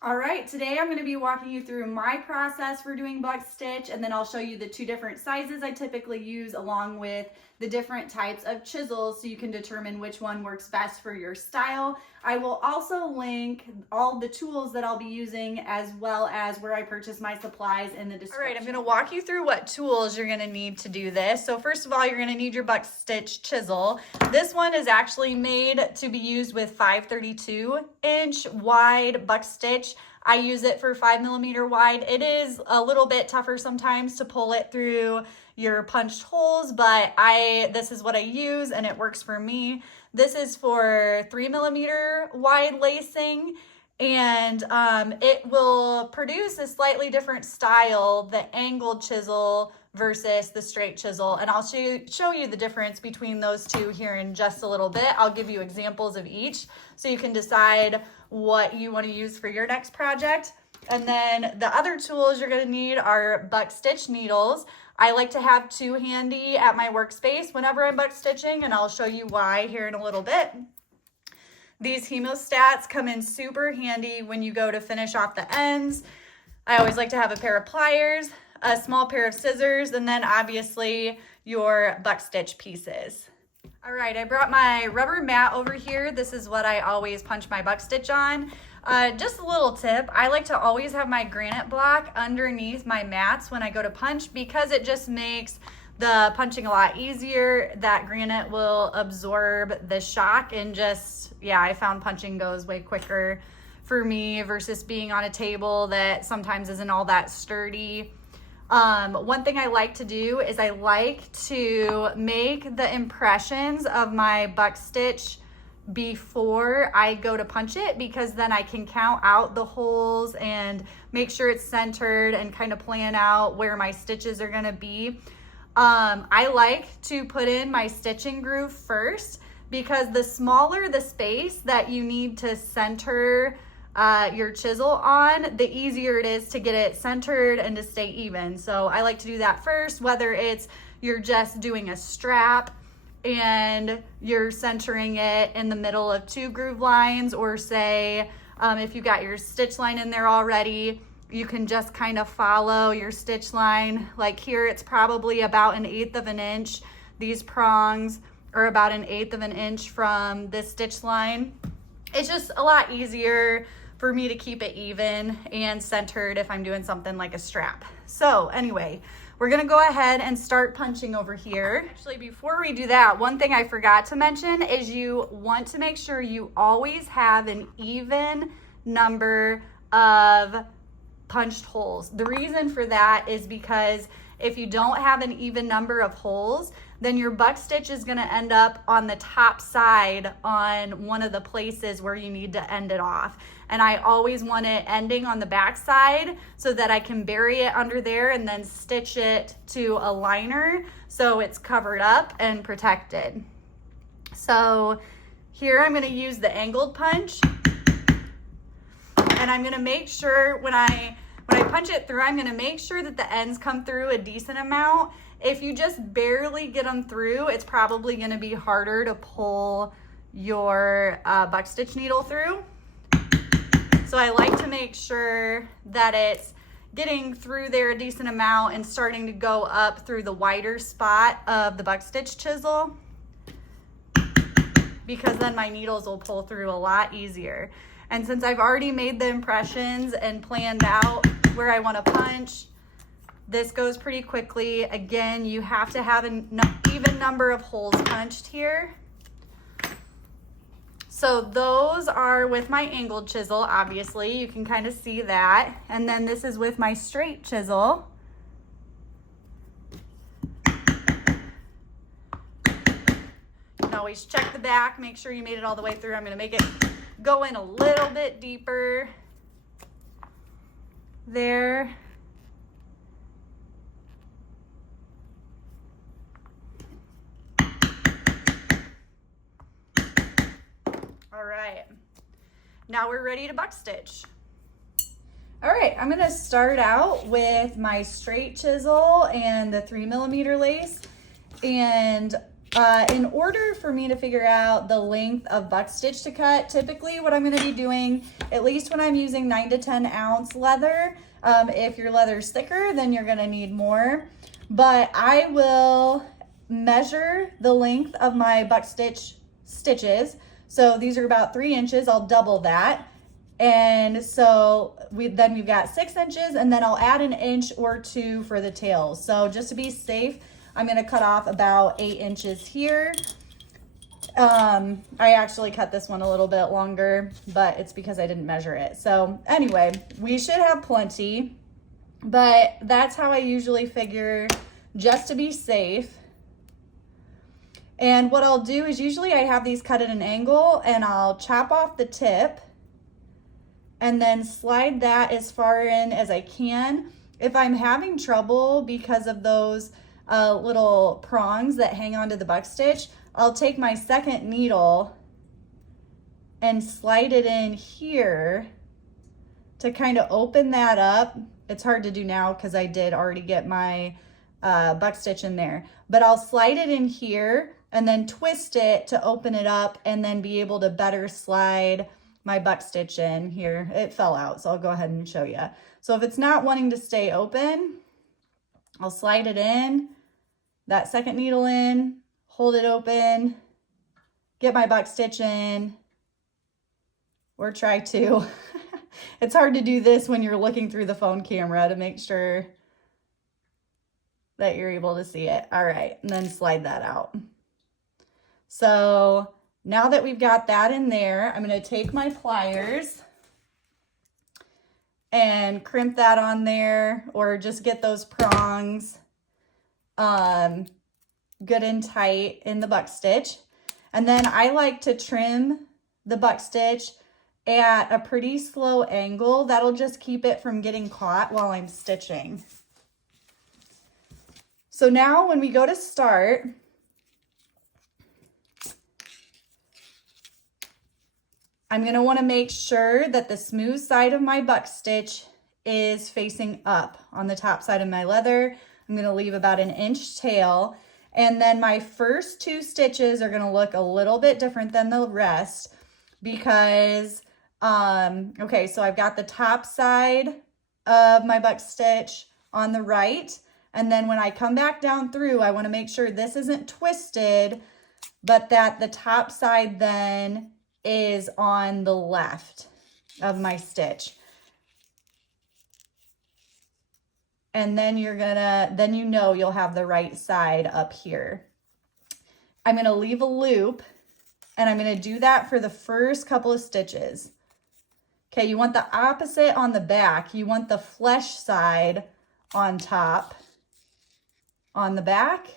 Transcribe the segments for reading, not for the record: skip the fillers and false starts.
All right, today I'm going to be walking you through my process for doing Buckstitch, and then I'll show you the two different sizes I typically use along with the different types of chisels so you can determine which one works best for your style. I will also link all the tools that I'll be using as well as where I purchase my supplies in the description. All right, I'm going to walk you through what tools you're going to need to do this. So first of all, you're going to need your Buckstitch chisel. This one is actually made to be used with 532-inch wide Buckstitch. I use it for 5mm wide. It is a little bit tougher sometimes to pull it through your punched holes, but this is what I use and it works for me. This is for 3mm wide lacing, and it will produce a slightly different style, the angled chisel versus the straight chisel. And I'll show you the difference between those two here in just a little bit. I'll give you examples of each so you can decide what you want to use for your next project. And then the other tools you're going to need are Buckstitch needles. I like to have two handy at my workspace whenever I'm Buckstitching, and I'll show you why here in a little bit. These hemostats come in super handy when you go to finish off the ends. I always like to have a pair of pliers, a small pair of scissors, and then obviously your Buckstitch pieces. All right, I brought my rubber mat over here. This is what I always punch my Buckstitch on. Just a little tip, I like to always have my granite block underneath my mats when I go to punch because it just makes the punching a lot easier. That granite will absorb the shock and just, yeah, I found punching goes way quicker for me versus being on a table that sometimes isn't all that sturdy. One thing I like to do is I like to make the impressions of my Buckstitch before I go to punch it, because then I can count out the holes and make sure it's centered and kind of plan out where my stitches are going to be. I like to put in my stitching groove first because the smaller the space that you need to center your chisel on, the easier it is to get it centered and to stay even. So I like to do that first, whether it's you're just doing a strap and you're centering it in the middle of two groove lines, or say if you got your stitch line in there already, you can just kind of follow your stitch line. Like here, it's probably about 1/8 of an inch. These prongs are about 1/8 of an inch from this stitch line. It's just a lot easier for me to keep it even and centered if I'm doing something like a strap. So anyway, we're gonna go ahead and start punching over here. Actually, before we do that, one thing I forgot to mention is you want to make sure you always have an even number of punched holes. The reason for that is because if you don't have an even number of holes, then your Buckstitch is gonna end up on the top side on one of the places where you need to end it off. And I always want it ending on the back side so that I can bury it under there and then stitch it to a liner so it's covered up and protected. So here I'm gonna use the angled punch, and I'm gonna make sure when I punch it through, I'm gonna make sure that the ends come through a decent amount. If you just barely get them through, it's probably gonna be harder to pull your Buckstitch needle through. So I like to make sure that it's getting through there a decent amount and starting to go up through the wider spot of the Buckstitch chisel, because then my needles will pull through a lot easier. And since I've already made the impressions and planned out where I want to punch, this goes pretty quickly. Again, you have to have an even number of holes punched here. So those are with my angled chisel, obviously, you can kind of see that. And then this is with my straight chisel. You can always check the back, make sure you made it all the way through. I'm gonna make it go in a little bit deeper there. All right, now we're ready to Buckstitch. All right, I'm gonna start out with my straight chisel and the 3mm lace, and In order for me to figure out the length of Buckstitch to cut, typically what I'm going to be doing, at least when I'm using 9 to 10 ounce leather, if your leather is thicker, then you're going to need more. But I will measure the length of my Buckstitch stitches. So these are about 3 inches. I'll double that. And so we've got 6 inches, and then I'll add an inch or 2 for the tails. So just to be safe, I'm going to cut off about 8 inches here. I actually cut this one a little bit longer, but it's because I didn't measure it. So anyway, we should have plenty, but that's how I usually figure, just to be safe. And what I'll do is usually I have these cut at an angle, and I'll chop off the tip and then slide that as far in as I can. If I'm having trouble because of those little prongs that hang onto the Buckstitch, I'll take my second needle and slide it in here to kind of open that up. It's hard to do now because I did already get my Buckstitch in there, but I'll slide it in here and then twist it to open it up and then be able to better slide my Buckstitch in here. It fell out, so I'll go ahead and show you. So if it's not wanting to stay open, I'll slide it in, that second needle in, hold it open, get my Buckstitch in, or try to. It's hard to do this when you're looking through the phone camera to make sure that you're able to see it. All right, and then slide that out. So now that we've got that in there, I'm going to take my pliers and crimp that on there, or just get those prongs good and tight in the Buckstitch. And then I like to trim the Buckstitch at a pretty slow angle. That'll just keep it from getting caught while I'm stitching. So now when we go to start, I'm going to want to make sure that the smooth side of my Buckstitch is facing up on the top side of my leather. I'm going to leave about an inch tail. And then my first 2 stitches are going to look a little bit different than the rest because, okay, so I've got the top side of my Buckstitch on the right. And then when I come back down through, I want to make sure this isn't twisted, but that the top side then is on the left of my stitch. And then you'll have the right side up here. I'm going to leave a loop, and I'm going to do that for the first couple of stitches. Okay, you want the opposite on the back. You want the flesh side on top on the back.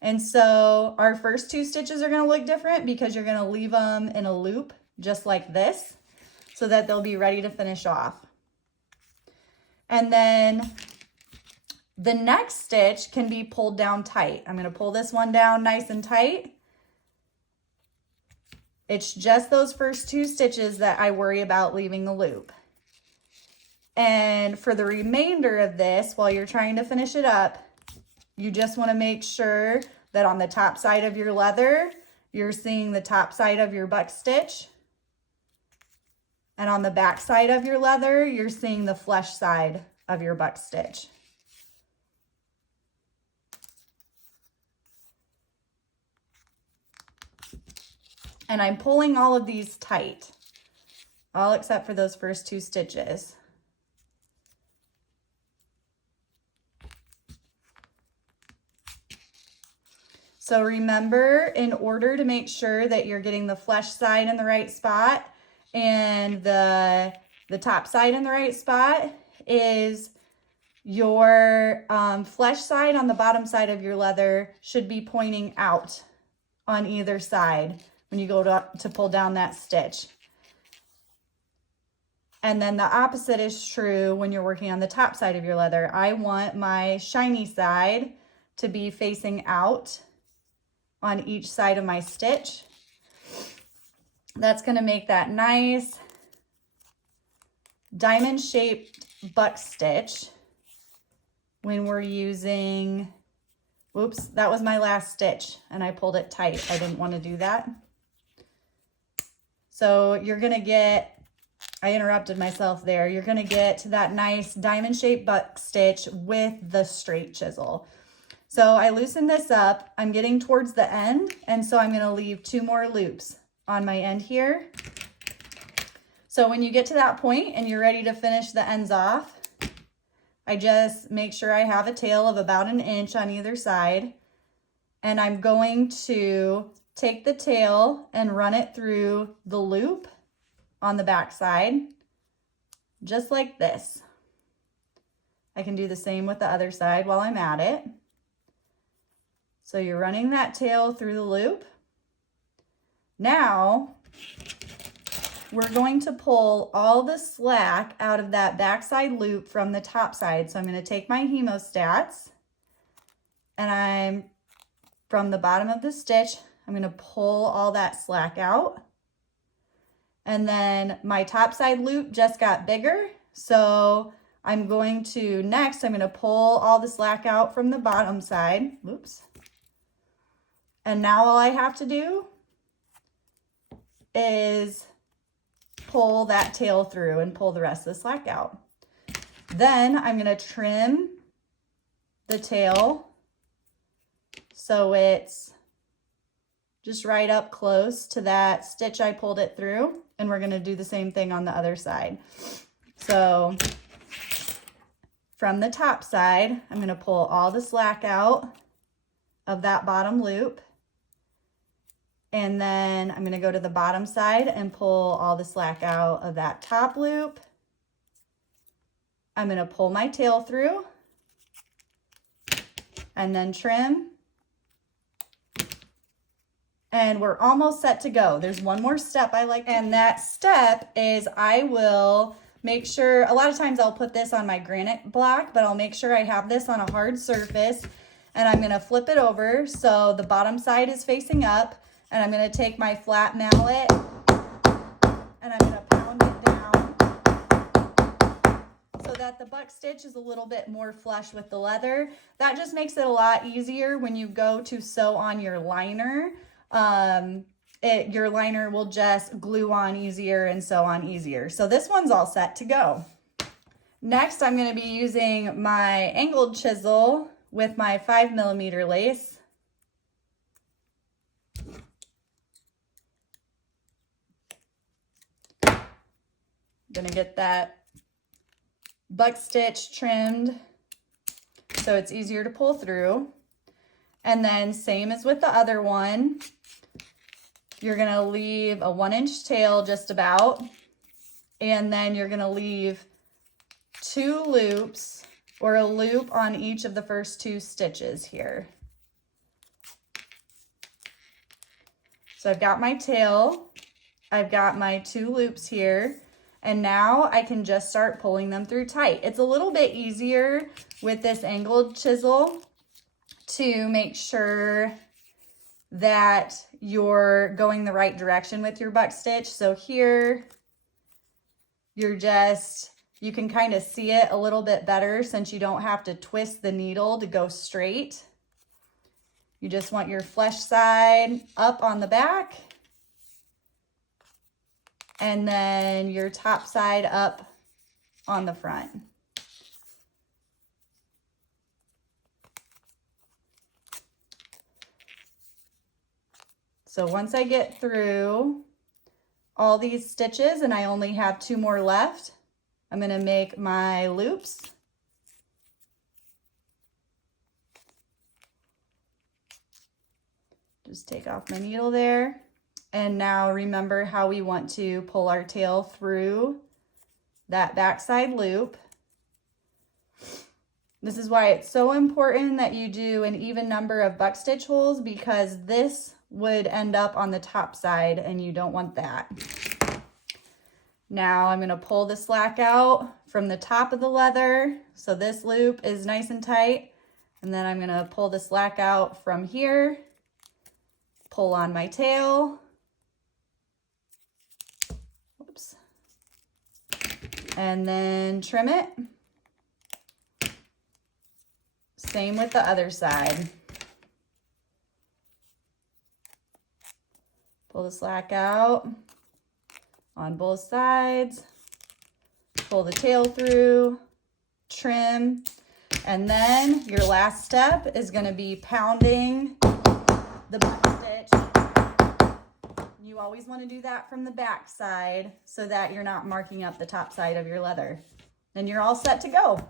And so our first 2 stitches are going to look different because you're going to leave them in a loop just like this so that they'll be ready to finish off. And then the next stitch can be pulled down tight. I'm going to pull this one down nice and tight. It's just those first 2 stitches that I worry about leaving the loop. And for the remainder of this, while you're trying to finish it up, you just want to make sure that on the top side of your leather, you're seeing the top side of your Buckstitch. And on the back side of your leather, you're seeing the flesh side of your Buckstitch. And I'm pulling all of these tight, all except for those first 2 stitches. So remember, in order to make sure that you're getting the flesh side in the right spot and the top side in the right spot, is your flesh side on the bottom side of your leather should be pointing out on either side when you go to pull down that stitch. And then the opposite is true when you're working on the top side of your leather. I want my shiny side to be facing out on each side of my stitch. That's going to make that nice diamond shaped Buckstitch when we're using Whoops, that was my last stitch and I pulled it tight. I didn't want to do that. So you're gonna get, I interrupted myself there. You're gonna get that nice diamond shaped buck stitch with the straight chisel. So I loosened this up. I'm getting towards the end, and so I'm gonna leave 2 more loops on my end here. So when you get to that point and you're ready to finish the ends off, I just make sure I have a tail of about 1 inch on either side. And I'm going to take the tail and run it through the loop on the back side, just like this. I can do the same with the other side while I'm at it. So you're running that tail through the loop. Now, we're going to pull all the slack out of that backside loop from the top side. So I'm going to take my hemostats and from the bottom of the stitch, I'm going to pull all that slack out. And then my top side loop just got bigger. So I'm going to pull all the slack out from the bottom side. Oops. And now all I have to do is pull that tail through and pull the rest of the slack out. Then I'm going to trim the tail so it's just right up close to that stitch I pulled it through, and we're going to do the same thing on the other side. So from the top side, I'm going to pull all the slack out of that bottom loop. And then I'm going to go to the bottom side and pull all the slack out of that top loop. I'm going to pull my tail through and then trim. And we're almost set to go. There's one more step I like, and that step is I will make sure, a lot of times I'll put this on my granite block, but I'll make sure I have this on a hard surface, and I'm going to flip it over so the bottom side is facing up. And I'm going to take my flat mallet and I'm going to pound it down so that the buck stitch is a little bit more flush with the leather. That just makes it a lot easier when you go to sew on your liner. Your liner will just glue on easier and sew on easier. So this one's all set to go. Next, I'm going to be using my angled chisel with my 5mm lace. Gonna get that buck stitch trimmed so it's easier to pull through. And then same as with the other one, you're gonna leave a 1-inch tail just about, and then you're gonna leave 2 loops or a loop on each of the first 2 stitches here. So I've got my tail, I've got my 2 loops here, and now I can just start pulling them through tight. It's a little bit easier with this angled chisel to make sure that you're going the right direction with your buck stitch. So here, you can kind of see it a little bit better since you don't have to twist the needle to go straight. You just want your flesh side up on the back, and then your top side up on the front. So once I get through all these stitches and I only have 2 more left, I'm going to make my loops. Just take off my needle there. And now remember how we want to pull our tail through that backside loop. This is why it's so important that you do an even number of buck stitch holes, because this would end up on the top side and you don't want that. Now I'm going to pull the slack out from the top of the leather so this loop is nice and tight, and then I'm going to pull the slack out from here, pull on my tail. Whoops. And then trim it. Same with the other side. Pull the slack out on both sides. Pull the tail through, trim, and then your last step is going to be pounding the buck stitch. You always want to do that from the back side so that you're not marking up the top side of your leather. Then you're all set to go.